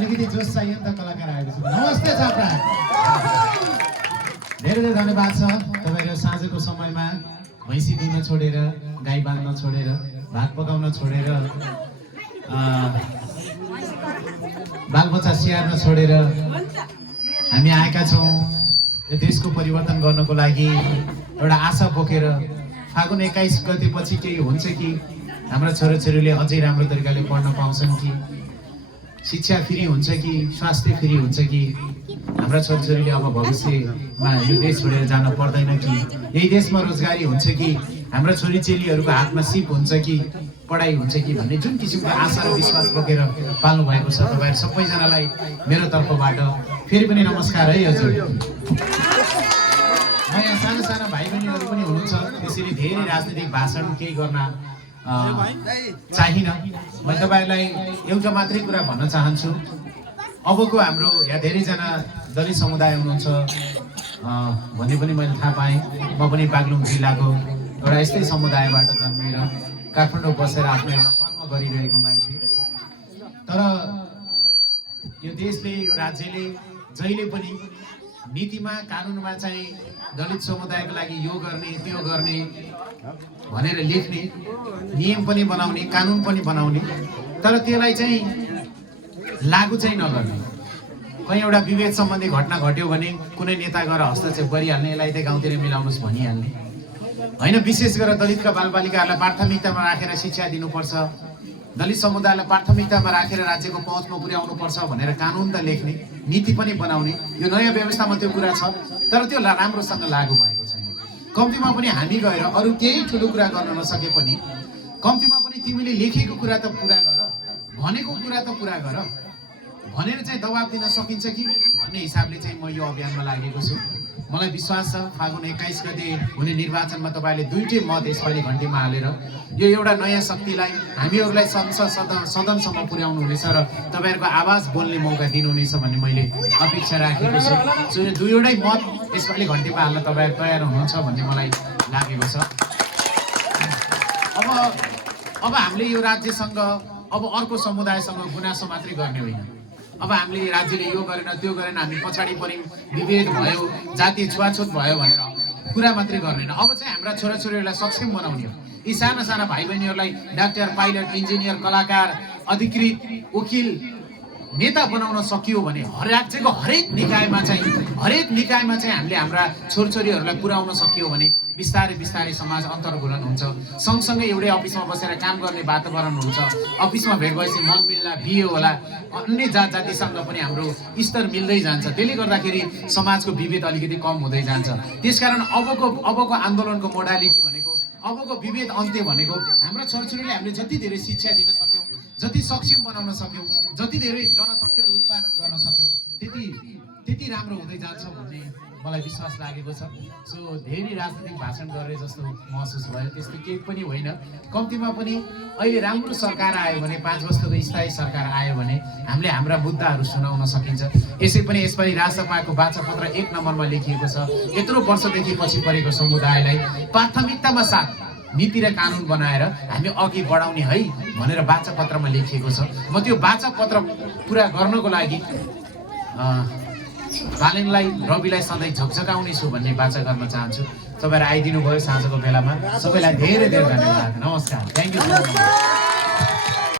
अलिकति जोस चाहियो नि त कलाकार आएको छ। नमस्ते छात्रा। धेरै धेरै धन्यवाद छ तपाईहरु साँझको समयमा भैँसी दिन छोडेर, गाई बाँध्न छोडेर, भात पकाउन छोडेर, बालबच्चा स्याहार्न छोडेर हामी आएका छौँ यो देशको परिवर्तन गर्नको लागि। एउटा आशा बोकेर फागुन 21 गतेपछि केही हुन्छ कि हाम्रा छोराछोरीले अझै राम्रो तरिकाले पढ्न पाउँछन् कि शिक्षा फ्री हुन्छ कि स्वास्थ्य फ्री हुन्छ कि हाम्रा छोराछोरीले अब भविष्यमा यो देश छोडेर जान पर्दैन कि यही देशमा रोजगारी हुन्छ कि हाम्रा छोरीचेलीहरूको हातमा सिप हुन्छ कि पढाइ हुन्छ कि भन्ने जुन किसिमको आशा र विश्वास बोकेर पाल्नु भएको छ तपाईहरु सबैजनालाई मेरो तर्फबाट फेरि पनि नमस्कार है हजुर। यहाँ सानो सानो भाइ बहिनीहरू पनि हुनुहुन्छ, त्यसैले धेरै राजनीतिक भाषण केही गर्न चाहिन। म तपाईहरुलाई एउटा मात्रै कुरा भन्न चाहन्छु। अबको हाम्रो यहाँ धेरैजना दलित समुदाय हुनुहुन्छ भन्ने पनि मैले थाहा पाएँ। म पनि बागलुङ जिल्लाको एउटा यस्तै समुदायबाट जन्मेर काठमाडौँ बसेर आफ्नो एउटा कर्म गरिरहेको मान्छे। तर यो देशले, यो राज्यले जहिले पनि नीतिमा, कानुनमा चाहिँ दलित समुदायको लागि यो गर्ने त्यो गर्ने भनेर लेख्ने, नियम पनि बनाउने, कानुन पनि बनाउने, तर त्यसलाई चाहिँ लागू चाहिँ नगर्ने। कहीँ एउटा विभेद सम्बन्धी घटना घट्यो भने कुनै नेता गएर हस्तक्षेप गरिहाल्ने, यसलाई चाहिँ गाउँतिर मिलाउनुहोस् भनिहाल्ने होइन। विशेष गरेर दलितका बालबालिकाहरूलाई प्राथमिकतामा राखेर शिक्षा दिनुपर्छ, दलित समुदायलाई प्राथमिकतामा राखेर राज्यको पहुँचमा पुर्याउनुपर्छ भनेर कानुन त लेख्ने, नीति पनि बनाउने, यो नयाँ व्यवस्थामा त्यो कुरा छ, तर त्यो राम्रोसँग लागू भएको छैन। कम्तीमा पनि हामी गएर अरू केही ठुलो कुरा गर्न नसके पनि कम्तीमा पनि तिमीले लेखेको कुरा त पुरा गर, भनेको कुरा त पुरा गर भनेर चाहिँ दबाब दिन सकिन्छ कि भन्ने हिसाबले चाहिँ म यो अभियानमा लागेको छु। मलाई विश्वास छ फागुन 21 गते हुने निर्वाचनमा तपाईले दुईटै मत यसपालि घण्टीमा हालेर यो एउटा नयाँ शक्तिलाई हामीहरूलाई सदनसम्म पुर्याउनु हुनेछ र तपाईहरुको आवाज बोल्ने मौका दिनुहुनेछ भन्ने मैले अपेक्षा राखेको छु। सो यो दुईवटै मत यसपालि घण्टीमा हाल्न तपाईहरु तयार हुनुहुन्छ भन्ने मलाई लागेको छ। अब हामीले यो राज्यसँग, अब अर्को समुदायसँग गुनासो मात्रै गर्ने होइन। अब हामीले राज्यले यो गरेन त्यो गरेन, हामी पछाडि पर्यौं, विभेद भयो, जातीय छुवाछुत भयो भनेर कुरा मात्रै गर्दैन। अब चाहिँ हाम्रा छोराछोरीहरूलाई सक्षम बनाउने हो। यी साना साना भाइ बहिनीहरूलाई डाक्टर, पाइलट, इन्जिनियर, कलाकार, अधिकृत, वकिल, नेता बनाउन सकियो भने राज्यको हरेक निकायमा चाहिँ हामीले हाम्रा छोरछोरीहरूलाई पुर्याउन सकियो भने बिस्तारै बिस्तारै समाज अन्तर्गुलन हुन्छ। सँगसँगै एउटै अफिसमा बसेर काम गर्ने वातावरण हुन्छ। अफिसमा भेट भएपछि मन मिल्ला, बिहे होला, अन्य जातिसँग पनि हाम्रो स्तर मिल्दै जान्छ। त्यसले गर्दाखेरि समाजको विभेद अलिकति कम हुँदै जान्छ। त्यसकारण अबको आन्दोलनको मोडालिटी भनेको, अबको विभेद अन्त्य भनेको हाम्रो छोरछोरीले हामीले जति धेरै शिक्षा दिन सक्यौं, जति सक्षम बनाउन सक्यौं, जति धेरै जनशक्तिहरू उत्पादन गर्न सक्यौं, त्यति राम्रो हुँदै जान्छ भन्ने मलाई विश्वास लागेको छ। सो धेरै राजनीतिक भाषण गरे जस्तो महसुस भयो, त्यस्तो केही पनि होइन। कम्तीमा पनि अहिले राम्रो सरकार आयो भने, 5 वर्षको स्थायी सरकार आयो भने हामीले हाम्रा मुद्दाहरू सुनाउन सकिन्छ। यसै पनि यसपालि राजसभाको वाचापत्र 1 नम्बरमा लेखिएको छ, यत्रो वर्षदेखि पछि परेको समुदायलाई प्राथमिकतामा साथ नीति र कानुन बनाएर हामी अघि बढाउने है भनेर वाचापत्रमा लेखिएको छ। म त्यो वाचापत्र पुरा गर्नको लागि बालेनलाई, रविलाई सधैँ झकझकाउने छु भन्ने वाचा गर्न चाहन्छु। तपाईहरु आइदिनु भयो साँझको बेलामा, सबैलाई धेरै धेरै धन्यवाद। नमस्कार, थ्यांक यू सो मच।